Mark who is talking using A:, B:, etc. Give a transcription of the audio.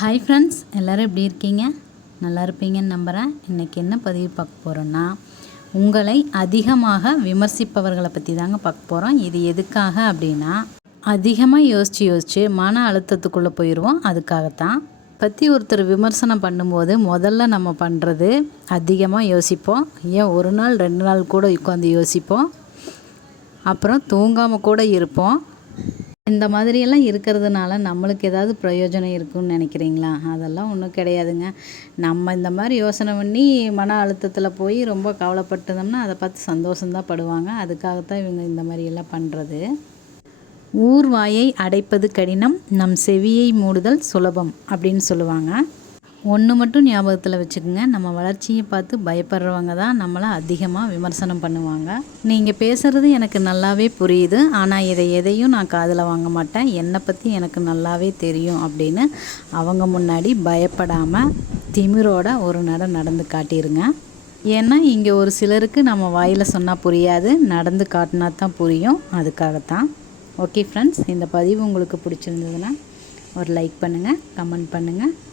A: Hi friends எல்லோரும் எப்படி இருக்கீங்க? நல்லா இருப்பீங்கன்னு நம்புகிறேன் இன்றைக்கி என்ன பதிவு பார்க்க போகிறோன்னா உங்களை அதிகமாக விமர்சிப்பவர்களை பற்றி தாங்க பார்க்க போகிறோம் இது எதுக்காக அப்படின்னா அதிகமாக யோசித்து யோசித்து மன அழுத்தத்துக்குள்ளே போயிடுவோம் அதுக்காகத்தான். பற்றி ஒருத்தர் விமர்சனம் பண்ணும்போது முதல்ல நம்ம பண்ணுறது அதிகமாக யோசிப்போம். ஏன் ஒரு நாள் ரெண்டு நாள் கூட உட்காந்து யோசிப்போம். அப்புறம் தூங்காமல் கூட இருப்போம். இந்த மாதிரியெல்லாம் இருக்கிறதுனால நம்மளுக்கு ஏதாவது பிரயோஜனம் இருக்குன்னு நினைக்கிறீங்களா? அதெல்லாம் ஒன்றும் கிடையாதுங்க. நம்ம இந்த மாதிரி யோசனை பண்ணி மன அழுத்தத்தில் போய் ரொம்ப கவலைப்பட்டதோம்னா அதை பார்த்து சந்தோஷம்தான் படுவாங்க. அதுக்காகத்தான் இவங்க இந்த மாதிரியெல்லாம் பண்ணுறது ஊர்வாயை அடைப்பது கடினம் நம் செவியை மூடுதல் சுலபம் அப்படின்னு சொல்லுவாங்க. ஒன்று மட்டும் ஞாபகத்தில் வச்சுக்கோங்க. நம்ம வளர்ச்சியை பார்த்து பயப்படுறவங்க தான் நம்மளை அதிகமாக விமர்சனம் பண்ணுவாங்க. நீங்கள் பேசுகிறது எனக்கு நல்லாவே புரியுது. ஆனால் இதை எதையும் நான் காதில் வாங்க மாட்டேன். என்னை பற்றி எனக்கு நல்லாவே தெரியும் அப்படின்னு அவங்க முன்னாடி பயப்படாமல் திமிரோட ஒரு நட நடந்து காட்டிடுங்க ஏன்னா இங்கே ஒரு சிலருக்கு நம்ம வாயில் சொன்னால் புரியாது. நடந்து காட்டினா தான் புரியும். அதுக்காகத்தான். ஓகே ஃப்ரெண்ட்ஸ் இந்த பதிவு உங்களுக்கு பிடிச்சிருந்ததுன்னா ஒரு லைக் பண்ணுங்கள் கமெண்ட் பண்ணுங்கள்